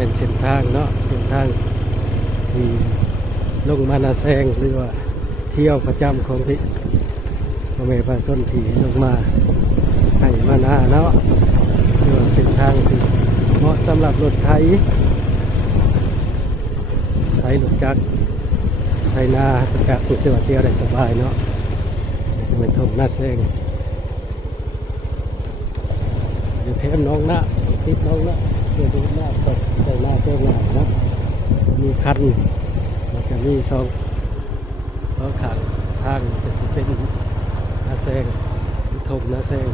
เป็นเส้นทางเนาะเส้นทางที่ลงมานาแซงหรือว่าเที่ยวประจำของที่พ่อแม่ประชาชนที่ลงมาให้มานาเนาะคือว่าเป็นทางที่เหมาะสำหรับรถไถรถจักรไถนารถจักรเที่ยวได้สบายเนาะเป็นทงนาแซงเดี๋ยวแถมน้องนะติดน้องนะเดี๋ยวดูหน้าตกใส่หน้าแซงหน้านะมีคันมันจะมีสองขางทางจะเป็นนาแซงทงนาแซง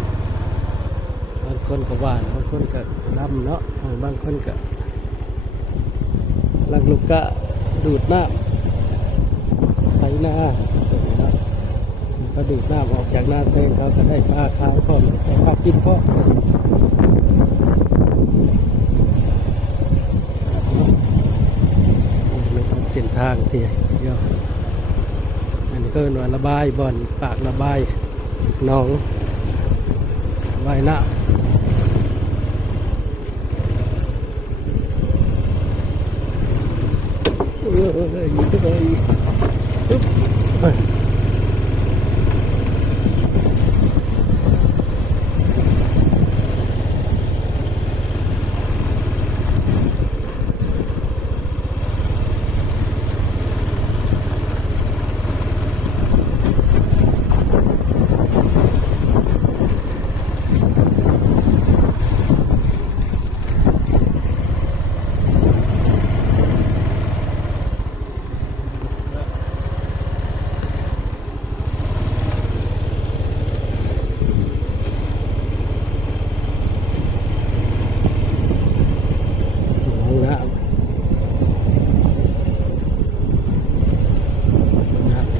บางคนก็หวานบางคนก็ดำเนาะบางคนก็ลักลูกกะดูดน้ำไถนาก็ดูดน้ำออกจากนาแซงเขาก็ได้ปลาขาวพร้อมแต่ปลากินพร้อมเส้นทางที่เดียวอันนี้ก็เป็นวันระบายบ่อนปากระบายหนองระบายน้ำ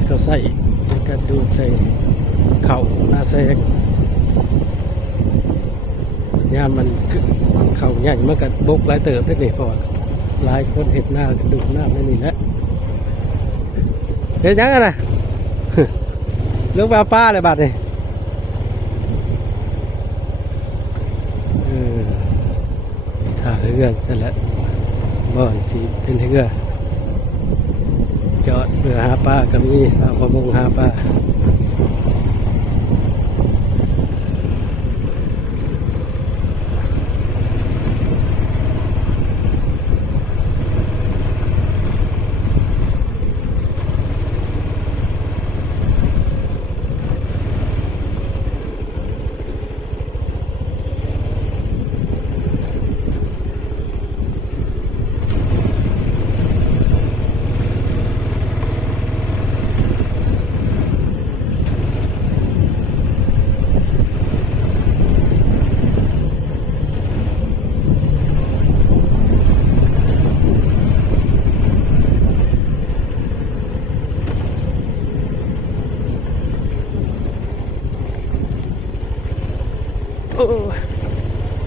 เขาใส่กระดูดใส่เข่าหน้าแซงยามมันเข่าใหญ่เมื่อกับบกหลายเติบได้นี่เพราะว่าหลายคนเห็ดหน้ากระดูกหน้าไม่นี่แหละเห็นยังไงนะเรื่องป้าเลยบาดนี่ถ่ายเรือแต่ละบ่อนสีเป็นเรือจอดเรือหาปลาก็มีสาวประมงหาปลา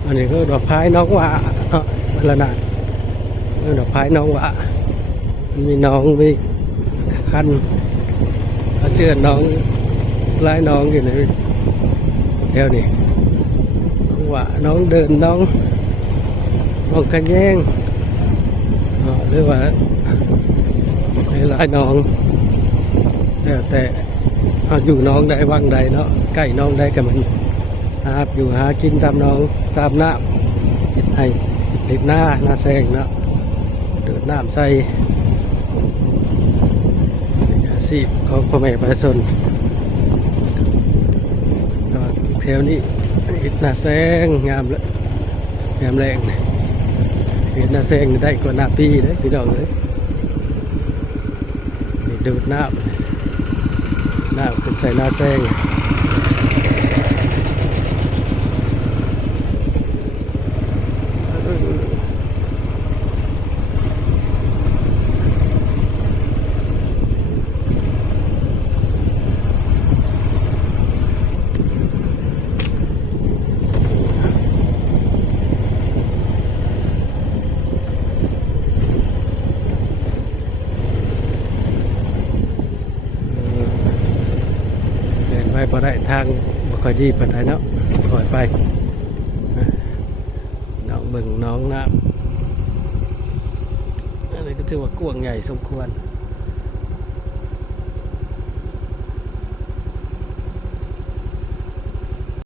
อันนี้ก็ดอกพายน้องหวะเนาะละนาดดอกพายน้องหวะมันมีน้องมีคันเชื่อน้องลายน้องอยู่ในแถวนี้น้องหวะน้องเดินน้องกันแย่งหรือว่าลายน้องแต่เอาอยู่น้องได้ว่างใดเนาะใกล้น้องได้กับมันอยู่หากินตามน้องตามน้ำให้ติดหน้าแซงเนาะเดือดน้ำใส่สิของพ่อแม่ประชาชนแถวนี้ติดหน้าแซงงามเลยงามแรงติดหน้าแซงได้กว่าหน้าปีเลยพี่น้องเลยดูดน้ำเป็นใส่หน้าแซงไปพอได้ทางบ่ค่อยดีปานใดเนาะค่อยไปน้องเบิ่งน้องน้ำ ถือว่ากว้างใหญ่สมควร